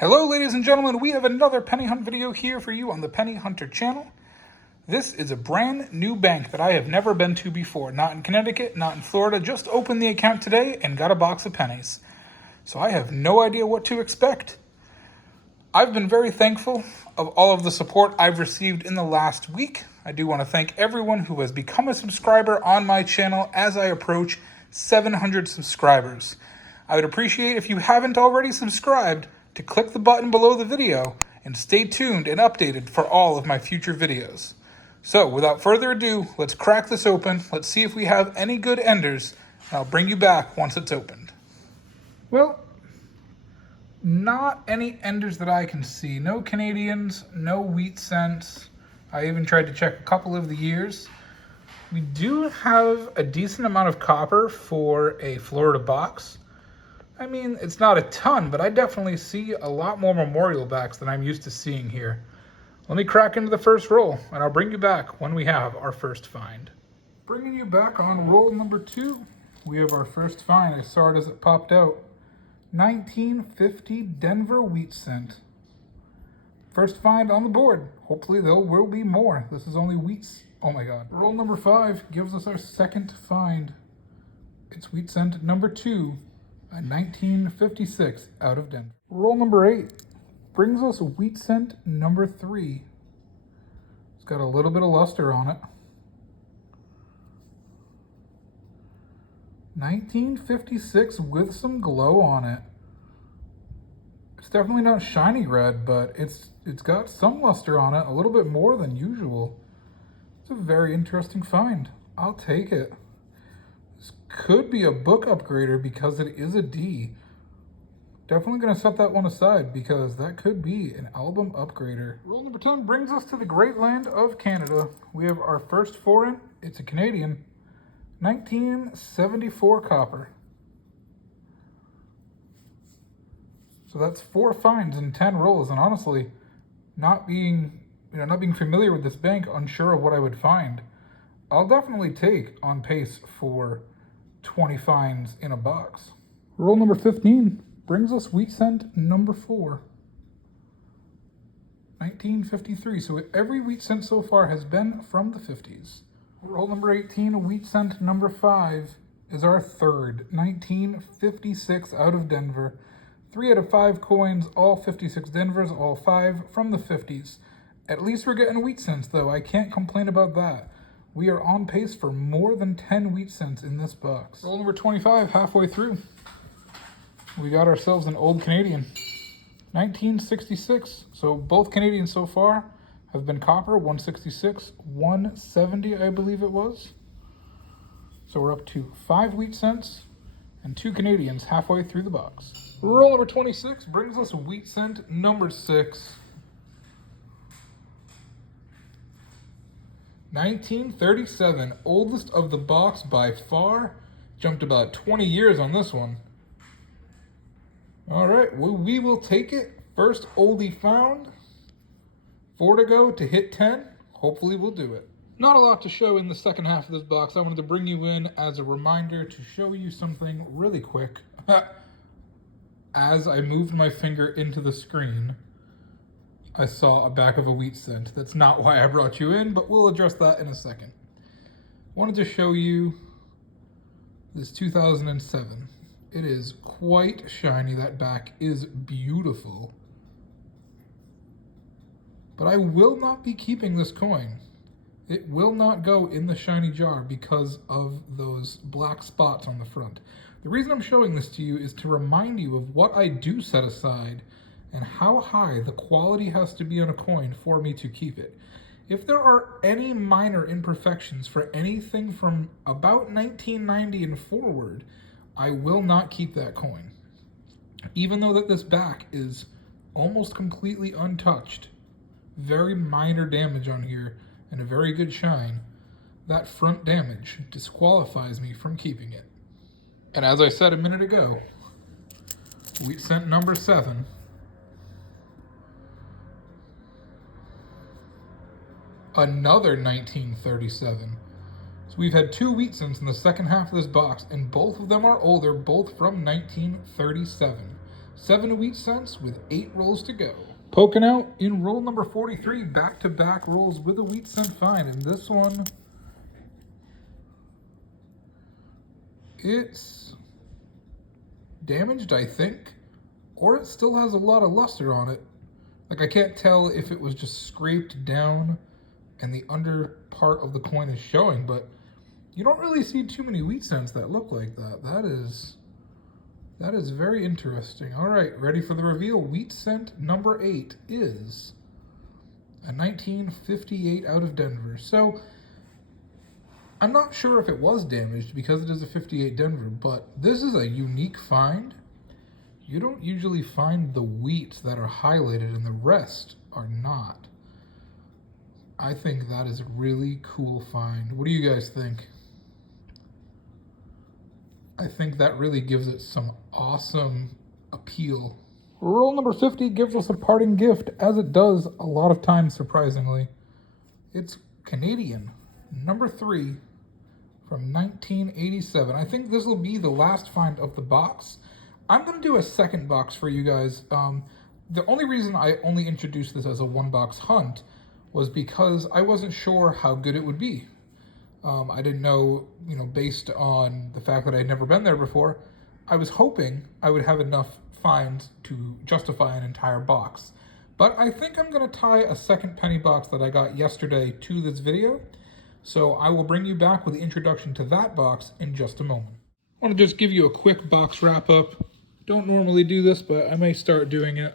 Hello ladies and gentlemen, we have another penny hunt video here for you on the Penny Hunter channel. This is a brand new bank that I have never been to before. Not in Connecticut, not in Florida, just opened the account today and got a box of pennies. So I have no idea what to expect. I've been very thankful of all of the support I've received in the last week. I do want to thank everyone who has become a subscriber on my channel as I approach 700 subscribers. I would appreciate if you haven't already subscribed to click the button below the video and stay tuned and updated for all of my future videos. So without further ado, let's crack this open. Let's see if we have any good enders, and I'll bring you back once it's opened. Well, not any enders that I can see. No Canadians, no wheat cents. I even tried to check a couple of the years. We do have a decent amount of copper for a Florida box. I mean, it's not a ton, but I definitely see a lot more memorial backs than I'm used to seeing here. Let me crack into the first roll, and I'll bring you back when we have our first find. Bringing you back on roll number 2, we have our first find. I saw it as it popped out. 1950 Denver wheat cent. First find on the board. Hopefully there will be more. This is only wheats. Oh my god. Roll number 5 gives us our second find. It's wheat cent number 2. A 1956 out of Denver. Roll number 8 brings us wheat cent number 3. It's got a little bit of luster on it. 1956 with some glow on it. It's definitely not shiny red, but it's got some luster on it, a little bit more than usual. It's a very interesting find. I'll take it. This could be a book upgrader because it is a D. Definitely going to set that one aside because that could be an album upgrader. Roll number 10 brings us to the great land of Canada. We have our first foreign. It's a Canadian. 1974 copper. So that's 4 finds in 10 rolls, and honestly, not being familiar with this bank, unsure of what I would find, I'll definitely take on pace for 20 finds in a box. Roll number 15 brings us wheat cent number 4. 1953. So every wheat cent so far has been from the 50s. Roll number 18, wheat cent number 5 is our third. 1956 out of Denver. 3 out of 5 coins, all 56 Denvers, all 5 from the 50s. At least we're getting wheat cents though. I can't complain about that. We are on pace for more than 10 wheat cents in this box. Roll number 25, halfway through. We got ourselves an old Canadian. 1966. So both Canadians so far have been copper. 166, 170, I believe it was. So we're up to 5 wheat cents and 2 Canadians halfway through the box. Roll number 26 brings us wheat cent number 6. 1937, oldest of the box by far. Jumped about 20 years on this one. All right, well, we will take it. First oldie found. 4 to go to hit 10. Hopefully we'll do it. Not a lot to show in the second half of this box. I wanted to bring you in as a reminder to show you something really quick. As I moved my finger into the screen, I saw a back of a wheat cent. That's not why I brought you in, but we'll address that in a second. I wanted to show you this 2007. It is quite shiny. That back is beautiful. But I will not be keeping this coin. It will not go in the shiny jar because of those black spots on the front. The reason I'm showing this to you is to remind you of what I do set aside and how high the quality has to be on a coin for me to keep it. If there are any minor imperfections for anything from about 1990 and forward, I will not keep that coin. Even though that this back is almost completely untouched, very minor damage on here and a very good shine, that front damage disqualifies me from keeping it. And as I said a minute ago, wheat cent number 7. Another 1937. So we've had 2 wheat cents in the second half of this box, and both of them are older, both from 1937. 7 wheat cents with 8 rolls to go. Poking out in roll number 43, back-to-back rolls with a wheat cent find. And this one, it's damaged, I think, or it still has a lot of luster on it. Like, I can't tell if it was just scraped down and the under part of the coin is showing, but you don't really see too many wheat cents that look like that. That is very interesting. All right, ready for the reveal. Wheat cent number 8 is a 1958 out of Denver. So I'm not sure if it was damaged because it is a 58 Denver, but this is a unique find. You don't usually find the wheats that are highlighted and the rest are not. I think that is a really cool find. What do you guys think? I think that really gives it some awesome appeal. Roll number 50 gives us a parting gift, as it does a lot of times, surprisingly. It's Canadian, number 3 from 1987. I think this will be the last find of the box. I'm going to do a second box for you guys. The only reason I only introduced this as a one-box hunt was because I wasn't sure how good it would be. I didn't know, based on the fact that I'd never been there before, I was hoping I would have enough finds to justify an entire box. But I think I'm going to tie a second penny box that I got yesterday to this video. So I will bring you back with the introduction to that box in just a moment. I want to just give you a quick box wrap up. Don't normally do this, but I may start doing it.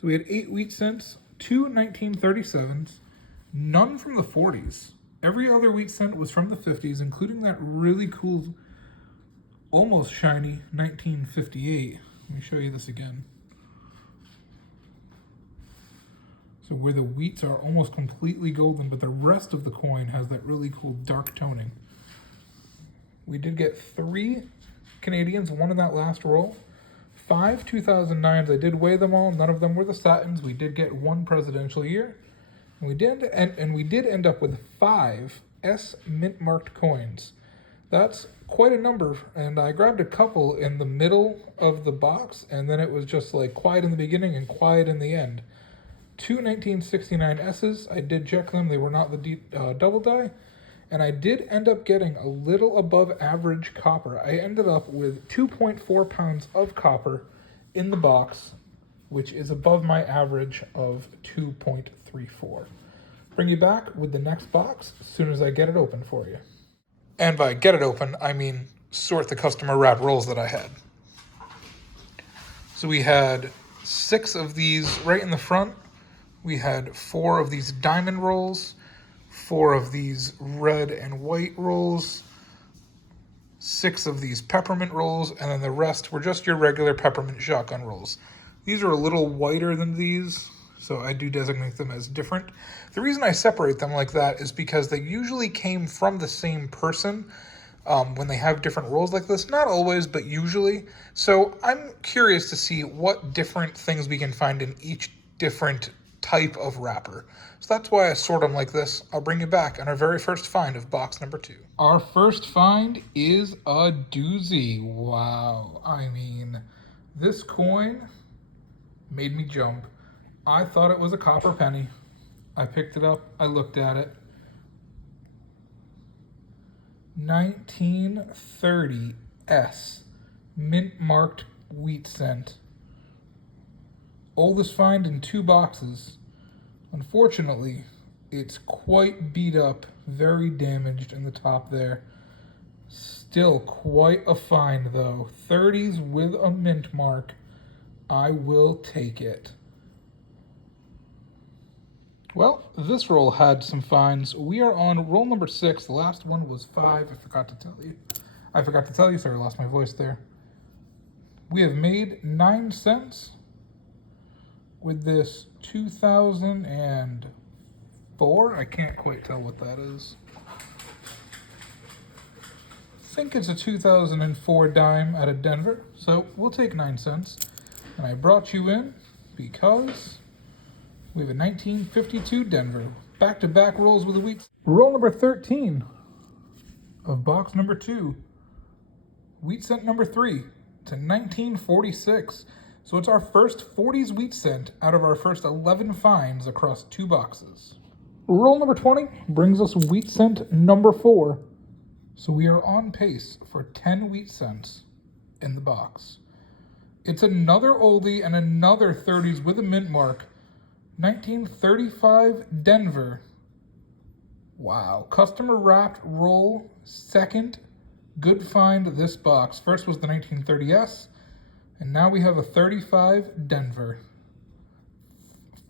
So we had 8 wheat cents, 2 1937s, none from the 40s. Every other wheat cent was from the 50s, including that really cool, almost shiny 1958. Let me show you this again. So where the wheats are almost completely golden, but the rest of the coin has that really cool dark toning. We did get 3 Canadians, 1 in that last roll. 5 2009s, I did weigh them all. None of them were the satins. We did get 1 presidential year. And we did end up with 5 S mint marked coins. That's quite a number, and I grabbed a couple in the middle of the box, and then it was just like quiet in the beginning and quiet in the end. 2 1969 S's, I did check them. They were not the double die, and I did end up getting a little above average copper. I ended up with 2.4 pounds of copper in the box, which is above my average of 2.34. Bring you back with the next box as soon as I get it open for you. And by get it open, I mean sort the customer wrap rolls that I had. So we had 6 of these right in the front. We had 4 of these diamond rolls, 4 of these red and white rolls, 6 of these peppermint rolls, and then the rest were just your regular peppermint shotgun rolls. These are a little whiter than these, so I do designate them as different. The reason I separate them like that is because they usually came from the same person when they have different rolls like this. Not always, but usually. So I'm curious to see what different things we can find in each different type of wrapper. So that's why I sort them like this. I'll bring you back on our very first find of box number 2. Our first find is a doozy. Wow. I mean, this coin made me jump. I thought it was a copper penny. I picked it up, I looked at it. 1930 S, mint marked wheat cent. Oldest find in 2 boxes. Unfortunately, it's quite beat up, very damaged in the top there. Still quite a find though. 30s with a mint mark. I will take it. Well, this roll had some finds. We are on roll number 6. The last one was 5. I forgot to tell you. Sorry, I lost my voice there. We have made 9 cents with this 2004. I can't quite tell what that is. I think it's a 2004 dime out of Denver. So we'll take 9 cents. And I brought you in because we have a 1952 Denver. Back-to-back rolls with the wheat. Roll number 13 of box number 2. Wheat cent number 3 to 1946. So it's our first 40s wheat cent out of our first 11 finds across 2 boxes. Roll number 20 brings us wheat cent number 4. So we are on pace for 10 wheat cents in the box. It's another oldie and another 30s with a mint mark. 1935 Denver. Wow. Customer wrapped roll, second. Good find this box. First was the 1930S. And now we have a 35 Denver.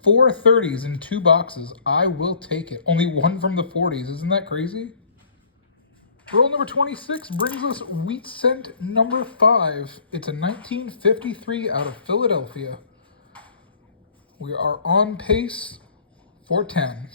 4 30s in 2 boxes. I will take it. Only one from the 40s. Isn't that crazy? Roll number 26 brings us wheat cent number 5. It's a 1953 out of Philadelphia. We are on pace for 10.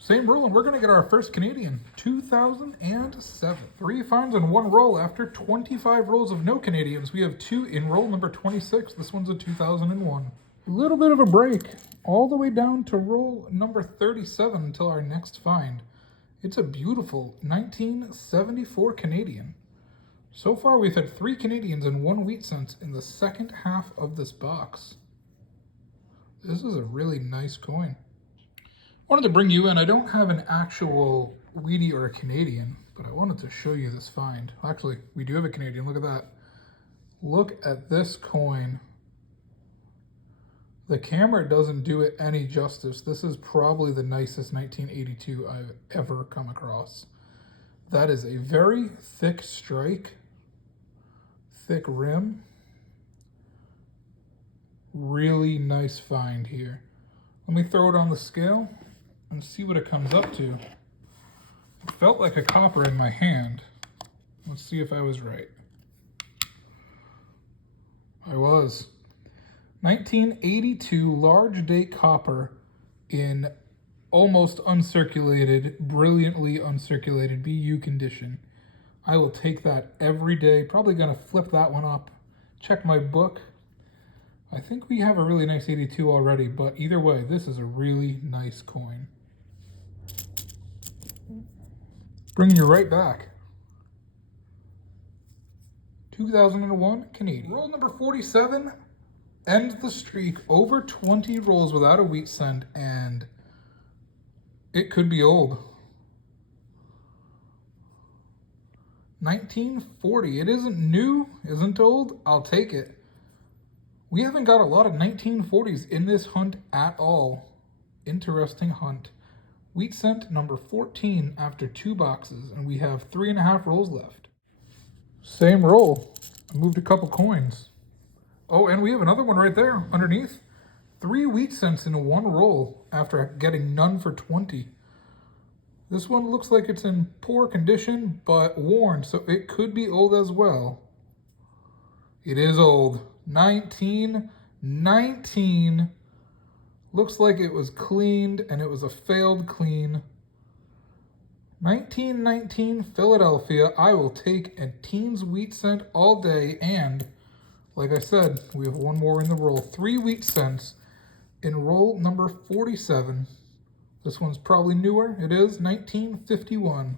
Same roll, and we're going to get our first Canadian, 2007. 3 finds in 1 roll after 25 rolls of no Canadians. We have 2 in roll number 26. This one's a 2001. A little bit of a break, all the way down to roll number 37 until our next find. It's a beautiful 1974 Canadian. So far, we've had 3 Canadians and 1 wheat cent in the second half of this box. This is a really nice coin. Wanted to bring you in. I don't have an actual Wheatie or a Canadian, but I wanted to show you this find. Actually, we do have a Canadian. Look at that. Look at this coin. The camera doesn't do it any justice. This is probably the nicest 1982 I've ever come across. That is a very thick strike, thick rim. Really nice find here. Let me throw it on the scale and see what it comes up to. It felt like a copper in my hand. Let's see if I was right. I was. 1982 large date copper in almost uncirculated, brilliantly uncirculated BU condition. I will take that every day. Probably gonna flip that one up. Check my book. I think we have a really nice 82 already, but either way, this is a really nice coin. Bringing you right back. 2001 Canadian. Roll number 47 ends the streak over 20 rolls without a wheat cent, and it could be old. 1940. It isn't new, isn't old. I'll take it. We haven't got a lot of 1940s in this hunt at all. Interesting hunt. Wheat cent number 14 after 2 boxes, and we have 3.5 rolls left. Same roll. I moved a couple coins. Oh, and we have another one right there underneath. 3 wheat cents in 1 roll after getting none for 20. This one looks like it's in poor condition, but worn, so it could be old as well. It is old. 1919. Looks like it was cleaned, and it was a failed clean. 1919 Philadelphia. I will take a teens wheat cent all day, and like I said, we have 1 more in the roll. 3 wheat cents in roll number 47. This one's probably newer. It is 1951.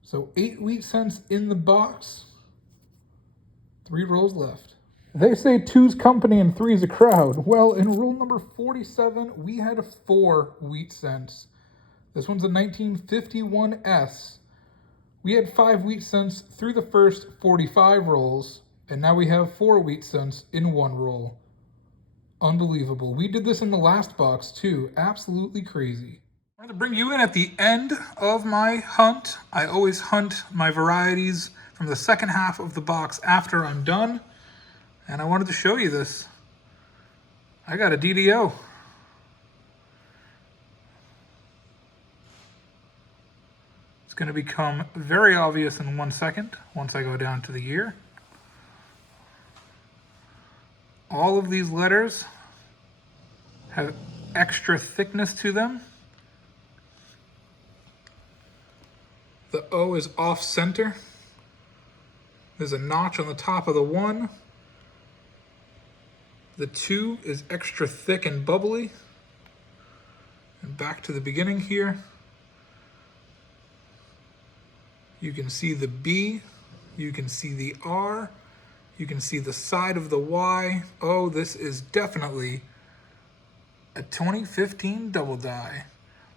So 8 wheat cents in the box. 3 rolls left. They say 2's company and 3's a crowd. Well, in roll number 47, we had 4 wheat cents. This one's a 1951S. We had 5 wheat cents through the first 45 rolls, and now we have 4 wheat cents in 1 roll. Unbelievable. We did this in the last box too. Absolutely crazy. I wanted to bring you in at the end of my hunt. I always hunt my varieties from the second half of the box after I'm done. And I wanted to show you this. I got a DDO. It's going to become very obvious in 1 second once I go down to the year. All of these letters have extra thickness to them. The O is off center. There's a notch on the top of the 1. The 2 is extra thick and bubbly. And back to the beginning here. You can see the B, you can see the R, You can see the side of the Y. Oh, this is definitely a 2015 double die.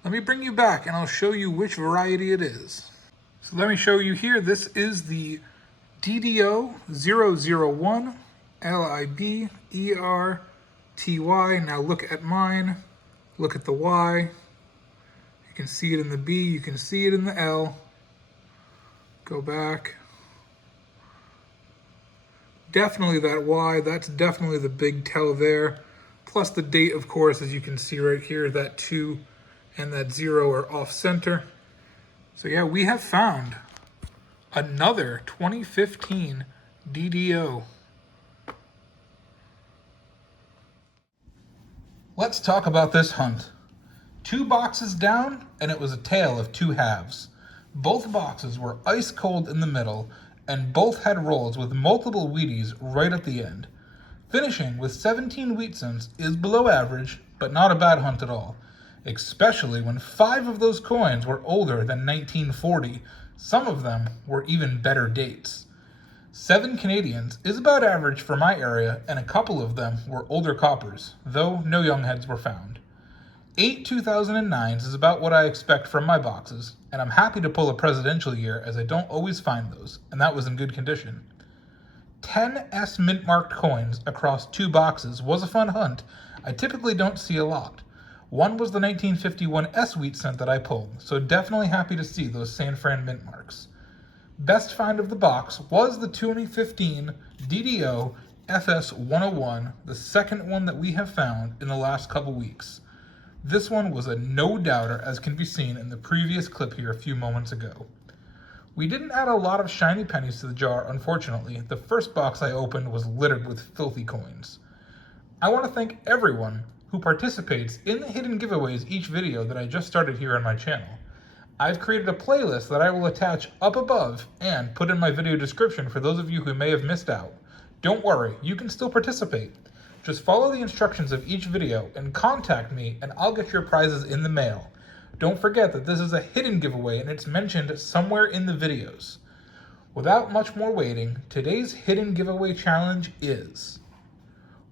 Let me bring you back and I'll show you which variety it is. So let me show you here. This is the DDO 001 LIBERTY. Now look at mine. Look at the Y. You can see it in the B. You can see it in the L. Go back. Definitely that Y. That's definitely the big tell there. Plus the date, of course, as you can see right here, that 2 and that 0 are off center. So yeah, we have found another 2015 DDO. Let's talk about this hunt. 2 boxes down, and it was a tale of 2 halves. Both boxes were ice cold in the middle, and both had rolls with multiple Wheaties right at the end. Finishing with 17 wheat cents is below average, but not a bad hunt at all, especially when 5 of those coins were older than 1940. Some of them were even better dates. 7 Canadians is about average for my area, and a couple of them were older coppers, though no young heads were found. 8 2009s is about what I expect from my boxes, and I'm happy to pull a presidential year as I don't always find those, and that was in good condition. 10 S mint-marked coins across 2 boxes was a fun hunt. I typically don't see a lot. One was the 1951 S wheat cent that I pulled, so definitely happy to see those San Fran mint marks. Best find of the box was the 2015 DDO FS 101, the second one that we have found in the last couple weeks. This one was a no-doubter, as can be seen in the previous clip here a few moments ago. We didn't add a lot of shiny pennies to the jar, unfortunately. The first box I opened was littered with filthy coins. I want to thank everyone who participates in the hidden giveaways each video that I just started here on my channel. I've created a playlist that I will attach up above and put in my video description for those of you who may have missed out. Don't worry, you can still participate. Just follow the instructions of each video and contact me and I'll get your prizes in the mail. Don't forget that this is a hidden giveaway and it's mentioned somewhere in the videos. Without much more waiting, today's hidden giveaway challenge is: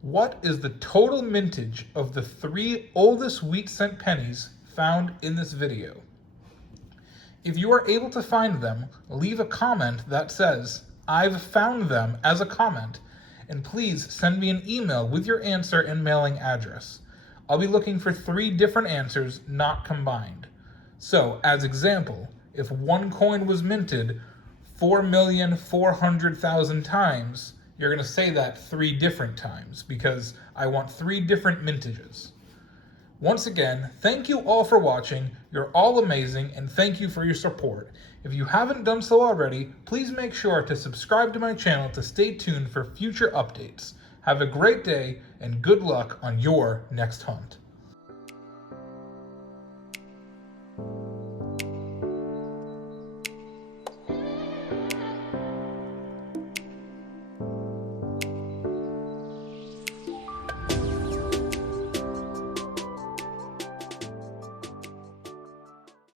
what is the total mintage of the 3 oldest wheat cent pennies found in this video? If you are able to find them, leave a comment that says, "I've found them," as a comment, and please send me an email with your answer and mailing address. I'll be looking for 3 different answers, not combined. So, as example, if one coin was minted 4,400,000 times, you're going to say that 3 different times because I want 3 different mintages. Once again, thank you all for watching. You're all amazing, and thank you for your support. If you haven't done so already, please make sure to subscribe to my channel to stay tuned for future updates. Have a great day, and good luck on your next hunt.